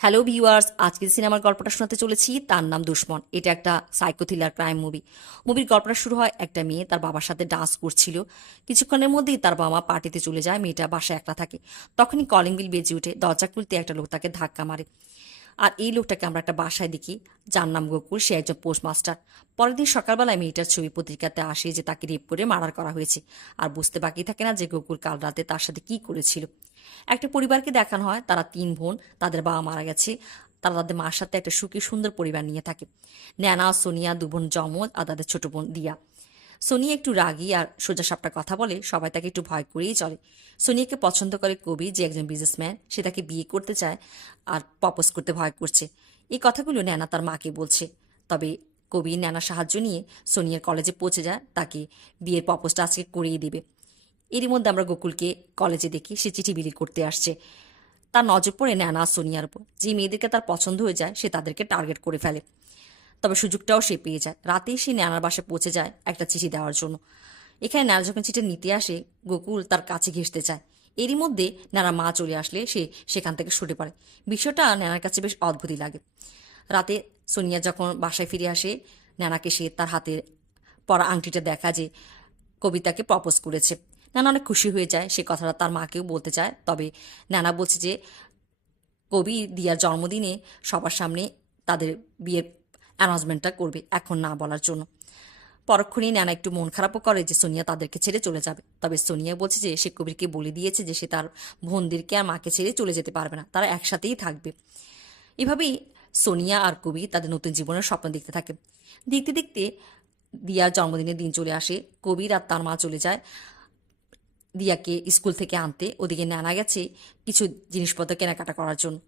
Hello viewers, আজকে যে সিনেমার গল্পটা শোনাতে চলেছি তার নাম দুশ্মন। এটা একটা সাইকো থ্রিলার ক্রাইম মুভি। মুভির গল্পটা শুরু হয় একটা মেয়ে তার বাবার সাথে ডান্স করছিল। কিছুক্ষণের মধ্যেই তার বাবা মা পার্টিতে চলে যায়, মেয়েটা বাসায় একলা থাকে। তখনই কলিং বিল বেজে ওঠে, দরজা খুলতে একটা লোক তাকে ধাক্কা মারে। আর এই লোকটাকে আমরা একটা বাসায় দেখি, যার নাম গোকুল, সে একজন পোস্টমাস্টার। পরের দিন সকালবেলায় মেয়েটার ছবি পত্রিকাতে আসে যে তাকে রেপ করে মার্ডার করা হয়েছে। আর বুঝতে বাকি থাকে না যে গোকুল কাল রাতে তার সাথে কি করেছিল। একটা পরিবারকে দেখানো হয়, তারা তিন বোন, তাদের বাবা মারা গেছে। তারা তাদের মার সাথে একটা সুখী সুন্দর পরিবার নিয়ে থাকে। ন্যানা, সোনিয়া, দু বোন যমজ, আর তাদের ছোট বোন দিয়া। সোনিয়া একটু রাগী আর সোজাসাপটা কথা বলে, সবাই তাকে একটু ভয় করেই চলে। সোনিয়াকে পছন্দ করে কবি, যে একজন বিজনেসম্যান, সে তাকে বিয়ে করতে চায় আর প্রপোজ করতে ভয় করছে। এই কথাগুলো ন্যানা তার মাকে বলছে। তবে কবি ন্যানার সাহায্য নিয়ে সোনিয়ার কলেজে পৌঁছে যায়, তাকে বিয়ের প্রপোজটা আজকে করিয়ে দেবে। এরই মধ্যে আমরা গোকুলকে কলেজে দেখি, সে চিঠি বিলি করতে আসছে। তার নজর পড়ে ন্যানা আর সোনিয়ার উপর। যে মেয়েদেরকে তার পছন্দ হয়ে যায়, সে তাদেরকে টার্গেট করে ফেলে। তবে সুযোগটাও সে পেয়ে যায়। রাতেই সে ন্যানার বাসায় পৌঁছে যায় একটা চিঠি দেওয়ার জন্য। এখানে ন্যানা যখন চিঠি নিতে আসে, গোকুল তার কাছে ঘেঁষতে চায়। এরই মধ্যে ন্যানার মা চলে আসলে সে সেখান থেকে সরে পড়ে। বিষয়টা ন্যানার কাছে বেশ অদ্ভুতই লাগে। রাতে সোনিয়া যখন বাসায় ফিরে আসে, ন্যানাকে সে তার হাতে পরা আংটিটা দেখা যে কবিতাকে প্রপোজ করেছে। নানা অনেক খুশি হয়ে যায়, সে কথাটা তার মাকেও বলতে চায়। তবে নানা বলছে যে কবি দিয়ার জন্মদিনে সবার সামনে তাদের বিয়ের অ্যানাউন্সমেন্টটা করবে, এখন না বলার জন্য। পরক্ষণেই নানা একটু মন খারাপও করে যে সোনিয়া তাদেরকে ছেড়ে চলে যাবে। তবে সোনিয়া বলছে যে সে কবিরকে বলে দিয়েছে যে সে তার বোনদেরকে আর মাকে ছেড়ে চলে যেতে পারবে না, তারা একসাথেই থাকবে। এভাবেই সোনিয়া আর কবি তাদের নতুন জীবনের স্বপ্ন দেখতে থাকে। দেখতে দেখতে দিয়ার জন্মদিনের দিন চলে আসে। কবির আর তার মা চলে যায় দিয়াকে স্কুল থেকে আনতে। ওদিকে নানা গেছে কিছু জিনিসপত্র কেনাকাটা করার জন্য।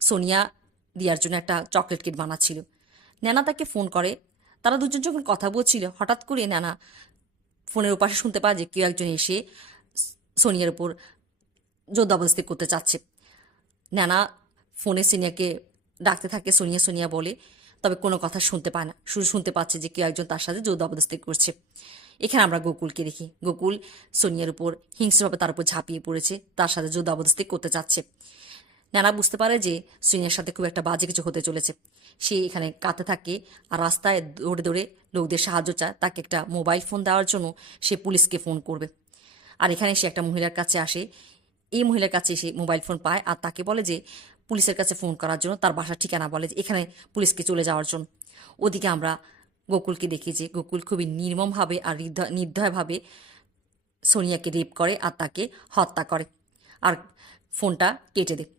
সোনিয়া দিয়ার জন্য একটা চকলেট কেক বানাচ্ছিল। নানা তাকে ফোন করে। তারা দুজন যখন কথা বলছিল, হঠাৎ করে নানা ফোনের ওপাশে শুনতে পায় যে কেউ একজন এসে সোনিয়ার উপর জোরজবরদস্তি করতে চাচ্ছে। নানা ফোনে সোনিয়াকে ডাকতে থাকে, সোনিয়া সোনিয়া বলে। তবে কোনো কথা শুনতে পায় না, শুধু শুনতে পাচ্ছে যে কেউ একজন তার সাথে জোরজবরদস্তি করছে। এখানে আমরা গোকুলকে দেখি। গোকুল সোনিয়ার উপর হিংস্রভাবে তার উপর ঝাঁপিয়ে পড়েছে, তার সাথে জোরজবরদস্তি করতে চাচ্ছে। নানা বুঝতে পারে যে সোনিয়ার সাথে খুব একটা বাজে কিছু হতে চলেছে। সে এখানে কাঁদতে থাকে আর রাস্তায় দৌড়ে দৌড়ে লোকদের সাহায্য চায়। তাকে একটা মোবাইল ফোন দেওয়ার জন্য সে পুলিশকে ফোন করবে। আর এখানে সে একটা মহিলার কাছে আসে। এই মহিলার কাছে এসে মোবাইল ফোন পায় আর তাকে বলে যে পুলিশের কাছে ফোন করার জন্য, তার বাসার ঠিকানা বলে যে এখানে পুলিশকে চলে যাওয়ার জন্য। ওদিকে আমরা গোকুলকে দেখি যে গোকুল খুবই নির্মমভাবে আর নির্দয়ভাবে সোনিয়াকে রেপ করে আর তাকে হত্যা করে আর ফোনটা কেটে দেয়।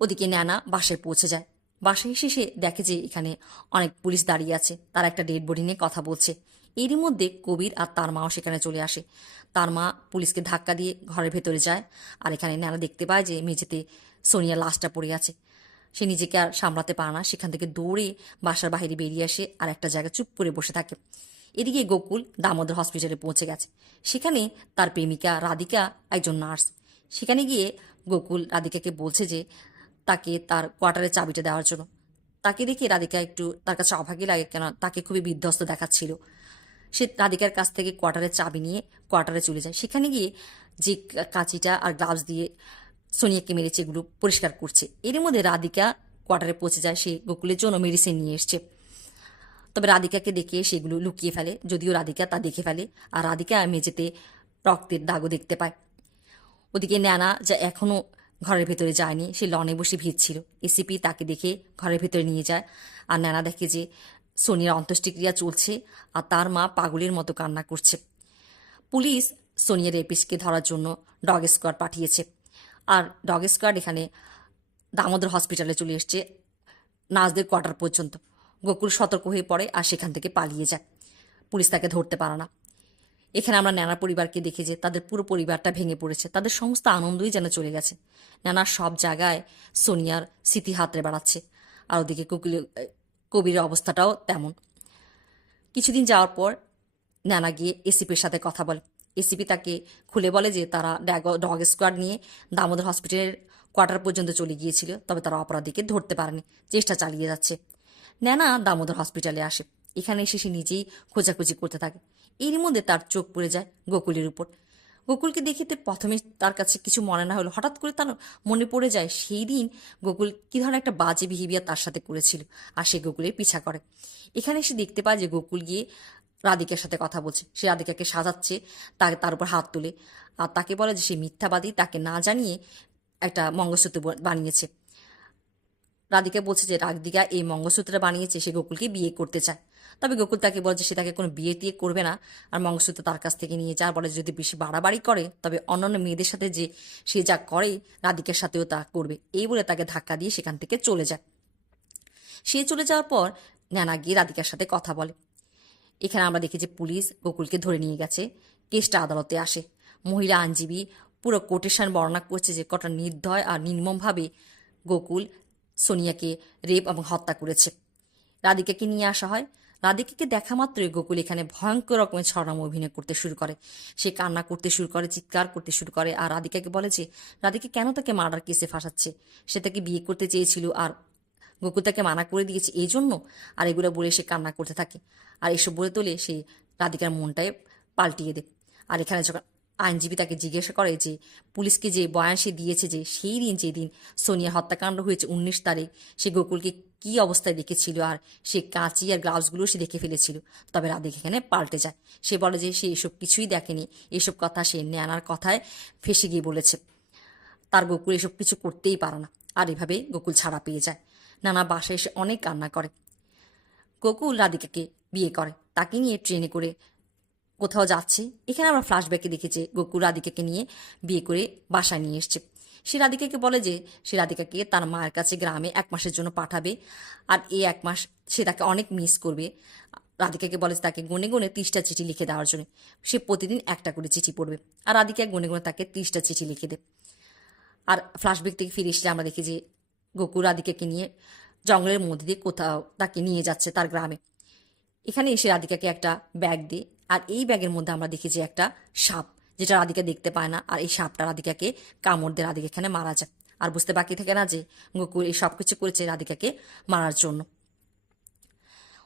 ওদিকে ন্যানা বাসায় পৌঁছে যায়। বাসায় এসে সে দেখে যে এখানে অনেক পুলিশ দাঁড়িয়ে আছে, তারা একটা ডেড বডি নিয়ে কথা বলছে। এরই মধ্যে কবির আর তার মাও সেখানে চলে আসে। তার মা পুলিশকে ধাক্কা দিয়ে ঘরের ভেতরে যায়। আর এখানে ন্যানা দেখতে পায় যে মেঝেতে সোনিয়ার লাশটা পড়ে আছে। সে নিজেকে আর সামলাতে পারে না, সেখান থেকে দৌড়ে বাসার বাইরে বেরিয়ে আসে আর একটা জায়গায় চুপ করে বসে থাকে। এদিকে গোকুল দামোদর হসপিটালে পৌঁছে গেছে। সেখানে তার প্রেমিকা রাধিকা একজন নার্স। সেখানে গিয়ে গোকুল রাধিকাকে বলছে যে তাকে তার কোয়ার্টারের চাবিটা দেওয়ার জন্য। তাকে দেখে রাধিকা একটু, তার কাছে অভাগী লাগে, কেন তাকে খুবই বিধ্বস্ত দেখাচ্ছিল। সে রাধিকার কাছ থেকে কোয়ার্টারের চাবি নিয়ে কোয়ার্টারে চলে যায়। সেখানে গিয়ে যে কাঁচিটা আর গ্লাভস দিয়ে সোনিয়াকে মেরেছে এগুলো পরিষ্কার করছে। এর মধ্যে রাধিকা কোয়ার্টারে পৌঁছে যায়, সে গোকুলের জন্য মেডিসিন নিয়ে এসছে। তবে রাধিকাকে দেখে সেগুলো লুকিয়ে ফেলে, যদিও রাধিকা তা দেখে ফেলে। আর রাধিকা মেঝেতে রক্তের দাগও দেখতে পায়। ওদিকে ন্যানা যা এখনও ঘরের ভেতরে যায়নি, সে লনে বসে ভিজছিল। এসিপি তাকে দেখে ঘরের ভেতরে নিয়ে যায়। আর ন্যানা দেখে যে সোনিয়ার অন্ত্যেষ্টিক্রিয়া চলছে আর তার মা পাগলের মতো কান্না করছে। পুলিশ সোনিয়ার রেপিস্টকে ধরার জন্য ডগ স্কোয়াড পাঠিয়েছে। আর ডগ স্কোয়াড এখানে দামোদর হসপিটালে চলে এসছে, নার্সদের কোয়ার্টার পর্যন্ত। গোকুল সতর্ক হয়ে পড়ে আর সেখান থেকে পালিয়ে যায়। পুলিশ তাকে ধরতে পারে না। এখানে আমরা নানা পরিবারকে দেখি যে তাদের পুরো পরিবারটা ভেঙে পড়েছে, তাদের সমস্ত আনন্দই যেন চলে গেছে। নানা সব জায়গায় সোনিয়ার স্মৃতি হাতড়ে বেড়াচ্ছে। আর ওদিকে কবিরের অবস্থাটাও তেমন। কিছুদিন যাওয়ার পর নানা গিয়ে এসিপির সাথে কথা বলে। এসিপি তাকে খুলে বলে যে তারা ডগ স্কোয়াড নিয়ে দামোদর হসপিটালের কোয়ার্টার পর্যন্ত চলে গিয়েছিল, তবে তারা অপরাধীকে ধরতে পারেনি, চেষ্টা চালিয়ে যাচ্ছে। ন্যানা দামোদর হসপিটালে আসে। এখানে এসে সে নিজেই খোঁজাখুঁজি করতে থাকে। এরই মধ্যে তার চোখ পড়ে যায় গোকুলের উপর। গোকুলকে দেখিতে প্রথমে তার কাছে কিছু মনে না হলো, হঠাৎ করে তার মনে পড়ে যায় সেই দিন গোকুল কী ধরনের একটা বাজে বিহেভিয়ার তার সাথে করেছিল, আর সে গোকুলের পিছা করে। এখানে সে দেখতে পায় যে গোকুল গিয়ে রাধিকার সাথে কথা বলছে, সে রাধিকাকে সাজাচ্ছে, তার উপর হাত তুলে, আর তাকে বলে যে সে মিথ্যাবাদী, তাকে না জানিয়ে একটা মঙ্গলসূত্র বানিয়েছে। রাধিকা বলছে যে রাধিকা এই মঙ্গলসূত্রটা বানিয়েছে, সে গোকুলকে বিয়ে করতে চায়। তবে গোকুল তাকে বলে যে সে তাকে কোনো বিয়ে দিয়ে করবে না, আর মঙ্গলসূত্র তার কাছ থেকে নিয়ে যায়। বলে যদি বেশি বাড়াবাড়ি করে তবে অন্যান্য মেয়েদের সাথে যে সে যা করে রাধিকার সাথেও তা করবে, এই বলে তাকে ধাক্কা দিয়ে সেখান থেকে চলে যায়। সে চলে যাওয়ার পর নানা গিয়ে রাধিকার সাথে কথা বলে। এখানে আমরা দেখি যে পুলিশ গোকুলকে ধরে নিয়ে গেছে, কেসটা আদালতে আসে। মহিলা আইনজীবী পুরো কোটেশন বর্ণনা করছে যে কটা নির্দয় আর নির্মমভাবে গোকুল সোনিয়াকে রেপ এবং হত্যা করেছে। রাধিকাকে নিয়ে আসা হয়। রাধিকাকে দেখা মাত্রই গোকুল এখানে ভয়ঙ্কর রকমের ছড়ানো অভিনয় করতে শুরু করে। সে কান্না করতে শুরু করে, চিৎকার করতে শুরু করে, আর রাধিকাকে বলে যে রাধিকা কেন তাকে মার্ডার কেসে ফাঁসাচ্ছে, সে তাকে বিয়ে করতে চেয়েছিল আর গোকুল তাকে মানা করে দিয়েছে এই জন্য। আর এগুলো বলে সে কান্না করতে থাকে, আর এসব বলে তোলে সে রাধিকার মনটাই পাল্টিয়ে দেয়। আর এখানে যখন আইনজীবী তাকে জিজ্ঞাসা করে যে পুলিশকে যে বয়ান সে দিয়েছে যে সেই দিন যেদিন সোনিয়ার হত্যাকাণ্ড হয়েছে 19 তারিখ, সে গোকুলকে কি অবস্থায় দেখেছিল, আর সে কাঁচি আর গ্লাভসগুলো সে দেখে ফেলেছিল। তবে রাধিকা এখানে পাল্টে যায়, সে বলে যে সে এসব কিছুই দেখেনি, এসব কথা সে ন্যানার কথায় ফেসে গিয়ে বলেছে, তার গোকুল এসব কিছু করতেই পারে না। আর এভাবে গোকুল ছাড়া পেয়ে যায়। নানা বাসায় এসে অনেক কান্না করে। গোকুল রাধিকাকে বিয়ে করে, তাকে নিয়ে ট্রেনে করে কোথাও যাচ্ছে। এখানে আমরা ফ্ল্যাশব্যাকে দেখেছি গোকুল রাধিকাকে নিয়ে বিয়ে করে বাসায় নিয়ে এসছে। সে রাধিকাকে বলে যে সে রাধিকাকে তার মায়ের কাছে গ্রামে 1 মাসের জন্য পাঠাবে, আর এই 1 মাস সে তাকে অনেক মিস করবে। রাধিকাকে বলে যে তাকে গুনে গুনে 30টা চিঠি লিখে দেওয়ার জন্য, সে প্রতিদিন একটা করে চিঠি পড়বে, আর রাধিকা গুনে গুনে তাকে 30টা চিঠি লিখে দেবে। আর ফ্ল্যাশব্যাক থেকে ফিরে এসলে আমরা দেখি যে গোকুল রাধিকাকে নিয়ে জঙ্গলের মধ্যে দিয়ে কোথাও তাকে নিয়ে যাচ্ছে তার গ্রামে। এখানে এসে রাধিকাকে একটা ব্যাগ দিই, আর এই ব্যাগের মধ্যে আমরা দেখি যে একটা সাপ, যেটা রাধিকা দেখতে পায় না, আর এই সাপটা রাধিকাকে কামড় দিয়ে রাধিকা এখানে মারা যায়। আর বুঝতে বাকি থাকে না যে গোকুল এই সব কিছু করেছে রাধিকাকে মারার জন্য।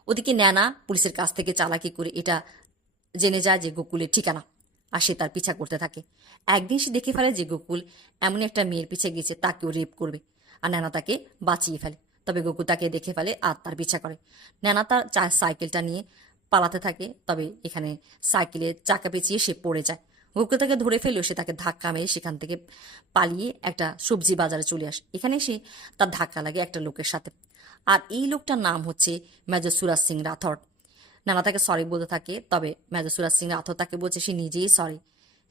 ওদিকে ন্যানা পুলিশের কাছ থেকে চালাকি করে এটা জেনে যায় যে গোকুলের ঠিকানা, আর সে তার পিছা করতে থাকে। একদিন সে দেখে ফেলে যে গোকুল এমন একটা মেয়ের পিছে গেছে তাকেও রেপ করবে, আর ন্যানা তাকে বাঁচিয়ে ফেলে। তবে গোকুল তাকে দেখে ফেলে আর তার পিছা করে। ন্যানা তার সাইকেলটা নিয়ে পালাতে থাকে, তবে এখানে সাইকেলের চাকা পেঁচিয়ে সে পড়ে যায়। গোকুল তাকে ধরে ফেলেও সে তাকে ধাক্কা মেরে সেখান থেকে পালিয়ে একটা সবজি বাজারে চলে আসে। এখানে সে তার ধাক্কা লাগে একটা লোকের সাথে, আর এই লোকটার নাম হচ্ছে মেজর সুরাজ সিং রাথোর। নানা তাকে সরি বলতে থাকে, তবে মেজর সুরাজ সিং রাথোর তাকে বলছে সে নিজেই সরি,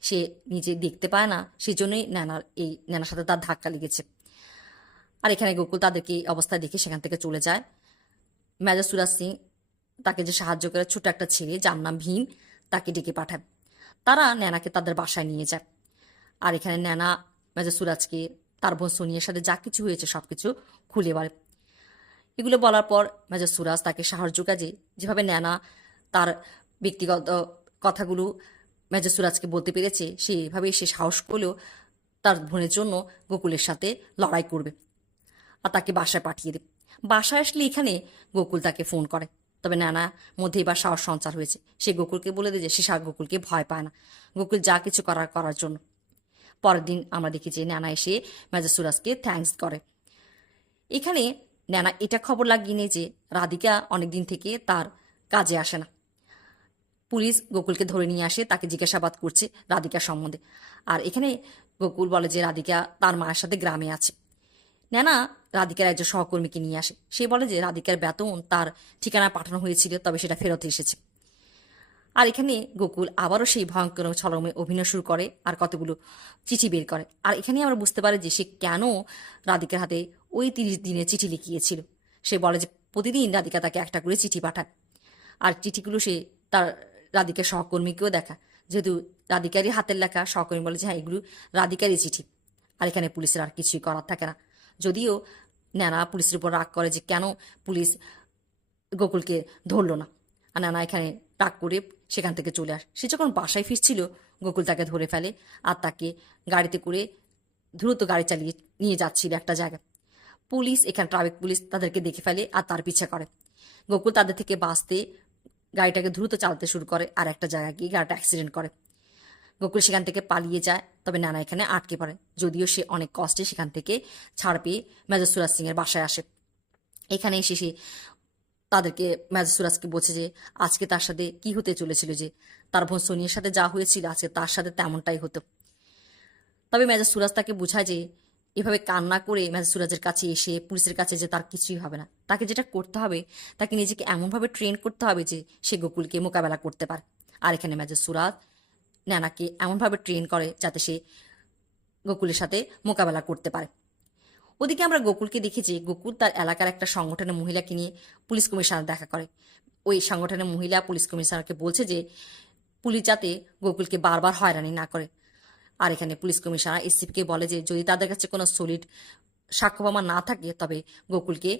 সে নিজে দেখতে পায় না, সেজন্যই নানার সাথে তার ধাক্কা লেগেছে। আর এখানে গোকুল তাদেরকে এই অবস্থায় দেখে সেখান থেকে চলে যায়। মেজর সুরাজ সিং তাকে যে সাহায্য করে ছোট একটা ছেলে যার নাম ভীম, তাকে ডেকে পাঠায়। তারা ন্যানাকে তাদের বাসায় নিয়ে যায়। আর এখানে ন্যানা মেজর সুরাজকে তার বোন সোনিয়ার সাথে যা কিছু হয়েছে সব কিছু খুলে বলে। এগুলো বলার পর মেজর সুরাজ তাকে সাহস যোগায় যে যেভাবে ন্যানা তার ব্যক্তিগত কথাগুলো মেজর সুরাজকে বলতে পেরেছে, সেভাবেই সে সাহস করলেও তার বোনের জন্য গোকুলের সাথে লড়াই করবে, আর তাকে বাসায় পাঠিয়ে দেবে। বাসায় আসলে এখানে গোকুল তাকে ফোন করে, তবে নানা মধ্যে এবার সাহস সঞ্চার হয়েছে। সে গোকুলকে বলে দেয় যে সে গোকুলকে ভয় পায় না, গোকুল যা কিছু করার জন্য। পরের দিন আমরা দেখি যে নানা এসে মেজর সুরাজকে থ্যাঙ্কস করে। এখানে নানা এটা খবর লাগিয়ে নেয় যে রাধিকা অনেকদিন থেকে তার কাজে আসে না। পুলিশ গোকুলকে ধরে নিয়ে আসে, তাকে জিজ্ঞাসাবাদ করছে রাধিকার সম্বন্ধে। আর এখানে গোকুল বলে যে রাধিকা তার মায়ের সাথে গ্রামে আছে। ন্যানা রাধিকার একজন সহকর্মীকে নিয়ে আসে, সে বলে যে রাধিকার বেতন তার ঠিকানায় পাঠানো হয়েছিল, তবে সেটা ফেরত এসেছে। আর এখানে গোকুল আবারও সেই ভয়ঙ্কর ছলমে অভিনয় শুরু করে, আর কতগুলো চিঠি বের করে। আর এখানে আমরা বুঝতে পারি যে সে কেন রাধিকার হাতে ওই 30 দিনের চিঠি লিখিয়েছিল। সে বলে যে প্রতিদিন রাধিকা তাকে একটা করে চিঠি পাঠায়, আর চিঠিগুলো সে তার রাধিকার সহকর্মীকেও দেখা, যেহেতু রাধিকারই হাতের লেখা। সহকর্মী বলে যে হ্যাঁ এগুলো রাধিকারই চিঠি। আর এখানে পুলিশের আর কিছুই করার থাকে না, যদিও নানা পুলিশের উপর রাগ করে যে কেন পুলিশ গোকুলকে ধরলো না। আর নানা এখানে রাগ করে সেখান থেকে চলে আসে। সে যখন বাসায় ফিরছিল গোকুল তাকে ধরে ফেলে, আর তাকে গাড়িতে করে দ্রুত গাড়ি চালিয়ে নিয়ে যাচ্ছিল একটা জায়গায়। পুলিশ এখানে ট্রাফিক পুলিশ তাদেরকে দেখে ফেলে আর তার পিছা করে। গোকুল তাদের থেকে বাঁচতে গাড়িটাকে দ্রুত চালাতে শুরু করে, আর একটা জায়গায় গিয়ে গাড়িটা অ্যাক্সিডেন্ট করে। গোকুল সেখান থেকে পালিয়ে যায়, তবে নানা এখানে আটকে পড়ে। যদিও সে অনেক কষ্টে সেখান থেকে ছাড় পেয়ে মেজর সুরাজ সিংয়ের বাসায় আসে। এখানে এসে সে তাদেরকে মেজর সুরাজকে বলছে যে আজকে তার সাথে কি হতে চলেছিল, যে তার বোন সোনিয়ার সাথে যা হয়েছিল আজকে তার সাথে তেমনটাই হতো। তবে মেজর সুরাজ তাকে বোঝায় যে এভাবে কান্না করে মেজর সুরাজের কাছে এসে পুলিশের কাছে যে তার কিছুই হবে না। তাকে যেটা করতে হবে, তাকে নিজেকে এমনভাবে ট্রেন করতে হবে যে সে গোকুলকে মোকাবেলা করতে পারে। আর এখানে মেজর সুরাজ ন্যানাকে এমনভাবে ট্রেন করে যাতে সে গোকুলের সাথে মোকাবেলা করতে পারে। ওদিকে আমরা গোকুলকে দেখি যে গোকুল তার এলাকার একটা সংগঠনের মহিলাকে নিয়ে পুলিশ কমিশনার দেখা করে। ওই সংগঠনের মহিলা পুলিশ কমিশনারকে বলছে যে পুলিশ যাতে গোকুলকে বারবার হয়রানি না করে। আর এখানে পুলিশ কমিশনার এসিপিকে বলে যে যদি তাদের কাছে কোনো সলিড সাক্ষ্য প্রমাণ না থাকে তবে গোকুলকে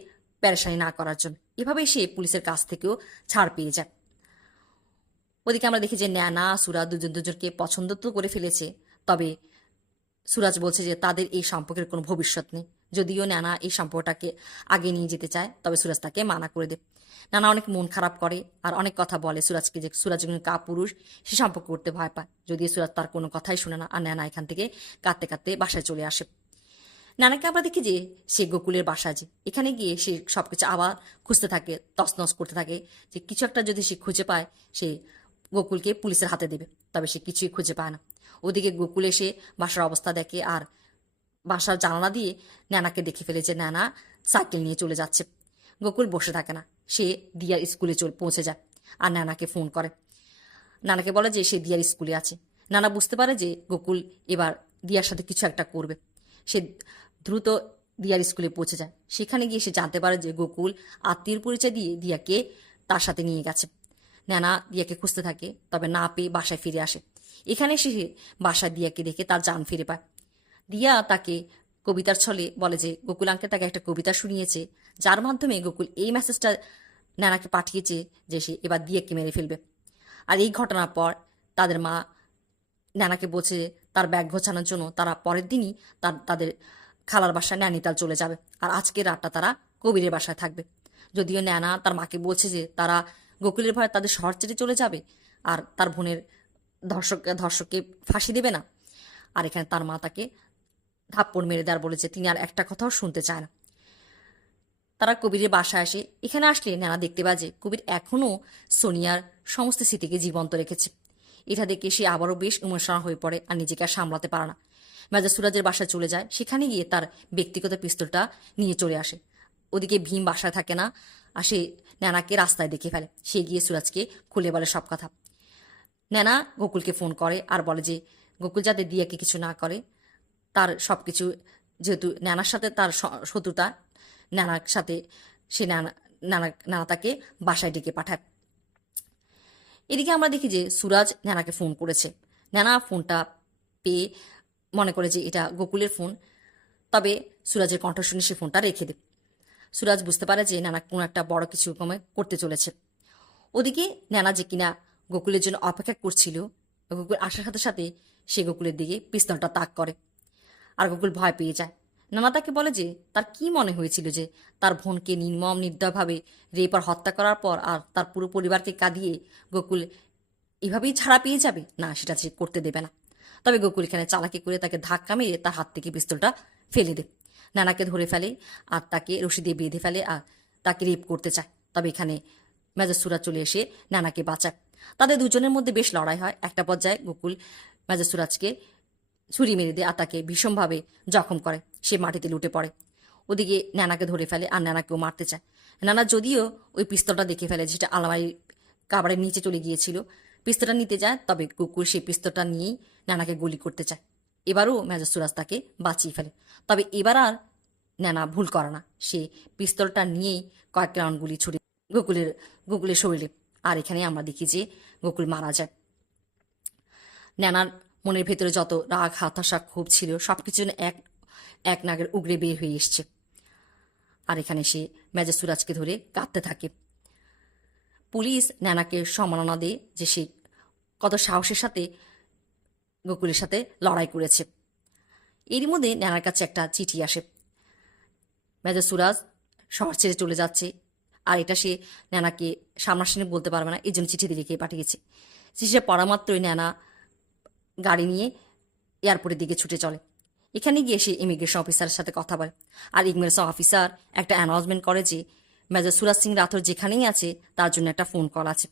পেরেশানি না করার জন্য। এভাবেই সে পুলিশের কাছ থেকেও ছাড় পেয়ে যায়। ওদিকে আমরা দেখি যে ন্যানা সুরাজ দুজনকে পছন্দ তো করে ফেলেছে, তবে সুরাজ বলছে যে তাদের এই সম্পর্কের কোনো ভবিষ্যৎ নেই। যদিও নানা এই সম্পর্কটাকে আগে নিয়ে যেতে চায়, তবে সুরাজ তাকে মানা করে দেয়। নানা অনেক মন খারাপ করে আর অনেক কথা বলে সুরাজকে যে সুরাজ যখন কাপুরুষ, সে সম্পর্ক করতে ভয় পায়। যদিও সুরাজ তার কোনো কথাই শুনে না, আর নানা এখান থেকে কাঁদতে কাঁদতে বাসায় চলে আসে। নানাকে আমরা দেখি যে সে গোকুলের বাসায় যে এখানে গিয়ে সে সবকিছু আবার খুঁজতে থাকে, তছনছ করতে থাকে যে কিছু একটা যদি সে খুঁজে পায় সে গোকুলকে পুলিশের হাতে দেবে। তবে সে কিছুই খুঁজে পায় না। ওদিকে গোকুল এসে বাসার অবস্থা দেখে আর বাসার জানালা দিয়ে নানাকে দেখে ফেলে যে নানা সাইকেল নিয়ে চলে যাচ্ছে। গোকুল বসে থাকে না, সে দিয়ার স্কুলে পৌঁছে যায় আর নানাকে ফোন করে। নানাকে বলে যে সে দিয়ার স্কুলে আছে। নানা বুঝতে পারে যে গোকুল এবার দিয়ার সাথে কিছু একটা করবে। সে দ্রুত দিয়ার স্কুলে পৌঁছে যায়। সেখানে গিয়ে সে জানতে পারে যে গোকুল আত্মীয়র পরিচয় দিয়ে দিয়াকে তার সাথে নিয়ে গেছে। নানা দিয়াকে খুঁজতে থাকে, তবে না পেয়ে বাসায় ফিরে আসে। এখানে সে বাসায় দিয়াকে দেখে তার জান ফিরে পায়। দিয়া তাকে কবিতার ছলে বলে যে গোকুল আঙ্কেল তাকে একটা কবিতা শুনিয়েছে, যার মাধ্যমে গোকুল এই মেসেজটা নানাকে পাঠিয়েছে যে সে এবার দিয়াকে মেরে ফেলবে। আর এই ঘটনার পর তাদের মা নানাকে বলছে তার ব্যাগ গোছানোর জন্য তারা পরের দিনই তাদের খালার বাসায় নৈনিতাল চলে যাবে, আর আজকের রাতটা তারা কবিরের বাসায় থাকবে। যদিও নানা তার মাকে বলছে যে তারা গোকুলের ভয়ে তাদের শহর ছেড়ে চলে যাবে আর তার বোনের ধর্ষককে ফাঁসি দেবে না। আর এখানে তার মা তাকে থাপ্পড় মেরে দেওয়ার বলেছে, তিনি আর একটা কথাও শুনতে চায় না। তারা কবিরের বাসায় আসে। এখানে আসলে নানা দেখতে পায় যে কবির এখনও সোনিয়ার সমস্ত স্মৃতিকে জীবন্ত রেখেছে। এটা দেখে সে আবারও বেশ ইমোশনাল হয়ে পড়ে আর নিজেকে আর সামলাতে পারে না। মেজর সুরাজের বাসায় চলে যায়, সেখানে গিয়ে তার ব্যক্তিগত পিস্তলটা নিয়ে চলে আসে। ওদিকে ভীম বাসায় থাকে না, আর সে নানাকে রাস্তায় দেখে ফেলে। সে গিয়ে সুরাজকে খুলে বলে সব কথা। নানা গোকুলকে ফোন করে আর বলে যে গোকুল যাতে দিয়াকে কিছু না করে, তার সব কিছু, যেহেতু নানার সাথে তার শত্রুতা, নানার সাথে সে নানা তাকে বাসায় ডেকে পাঠায়। এদিকে আমরা দেখি যে সুরাজ নানাকে ফোন করেছে। নানা ফোনটা পেয়ে মনে করে যে এটা গোকুলের ফোন, তবে সুরাজের কণ্ঠ শুনে সে ফোনটা রেখে দেয়। সুরাজ বুঝতে পারে যে নানা কোনো একটা বড় কিছু করতে চলেছে। ওদিকে নানা যে কিনা গোকুলের জন্য অপেক্ষা করছিল, গোকুল আসার সাথে সাথে সে গোকুলের দিকে পিস্তলটা তাক করে আর গোকুল ভয় পেয়ে যায়। নানা তাকে বলে যে তার কি মনে হয়েছিল যে তার বোনকে নির্মম নির্দয়ভাবে রেপ আর হত্যা করার পর আর তার পুরো পরিবারকে কাঁদিয়ে গোকুল এভাবেই ছাড়া পেয়ে যাবে? না, সেটা সে করতে দেবে না। তবে গোকুল এখানে চালাকি করে তাকে ধাক্কা মেরে তার হাত থেকে পিস্তলটা ফেলে দেয়। নানাকে ধরে ফেলে আর তাকে রশি দিয়ে বেঁধে ফেলে আর তাকে রেপ করতে চায়। তবে এখানে মেজর সুরাজ চলে এসে নানাকে বাঁচায়। তাদের দুজনের মধ্যে বেশ লড়াই হয়। একটা পর্যায়ে গোকুল মেজর সুরাজকে ছুরি মেরে দেয় আর তাকে ভীষণভাবে জখম করে। সে মাটিতে লুটে পড়ে। ওদিকে নানাকে ধরে ফেলে আর নানাকেও মারতে চায়। নানা যদিও ওই পিস্তলটা দেখে ফেলে যেটা আলমারির কাবারের নিচে চলে গিয়েছিল, পিস্তলটা নিতে যায়, তবে কুকুর সেই পিস্তলটা নিয়েই নানাকে গুলি করতে চায়। এবারও মেজর সুরাজ তাকে বাঁচিয়ে ফেলে। তবে এবার আর নানা ভুল করে না, সে পিস্তলটা নিয়েই কয়েক রাউন্ড গুলি ছুড়ে গোকুলের শরীরে। আর এখানে আমরা দেখি যে গোকুল মারা যায়। নানার মনের ভেতরে যত রাগ, হতাশা, ক্ষোভ ছিল সবকিছু এক নাগের উগরে বের হয়ে এসছে। আর এখানে সে মেজর সুরাজকে ধরে কাঁদতে থাকে। পুলিশ নানাকে সম্মাননা দেয় যে সে কত সাহসের সাথে গোকুলের সাথে লড়াই করেছে। এরই মধ্যে নানার কাছে একটা চিঠি আসে। মেজর সুরাজ শহর ছেড়ে চলে যাচ্ছে, আর এটা সে নানাকে সামনাসামনি বলতে পারবে না, এই জন্য চিঠিতে লিখে পাঠিয়েছে। চিঠিটা পড়া মাত্রই নানা গাড়ি নিয়ে এয়ারপোর্টের দিকে ছুটে চলে। এখানে গিয়ে সে ইমিগ্রেশন অফিসারের সাথে কথা বলে, আর ইমিগ্রেশন অফিসার একটা অ্যানাউন্সমেন্ট করে যে মেজর সুরাজ সিং রাথোর যেখানেই আছে তার জন্য একটা ফোন কল আছে।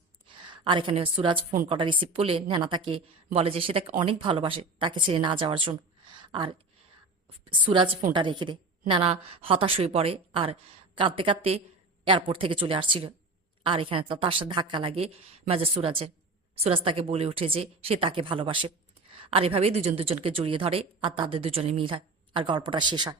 আর এখানে সুরাজ ফোন কলটা রিসিভ করলে নেনা তাকে বলে যে সে তাকে অনেক ভালোবাসে, তাকে ছেড়ে না যাওয়ার জন্য। আর সুরাজ ফোনটা রেখে দেয়। নানা হতাশ হয়ে পড়ে আর কাঁদতে কাঁদতে এয়ারপোর্ট থেকে চলে আসছিল। আর এখানে তার সাথে ধাক্কা লাগে মেজর সুরাজের। সুরাজ তাকে বলে ওঠে যে সে তাকে ভালোবাসে। আর এভাবেই দুজন দুজনকে জড়িয়ে ধরে আর তাদের দুজনে মিল হয় আর গল্পটা শেষ হয়।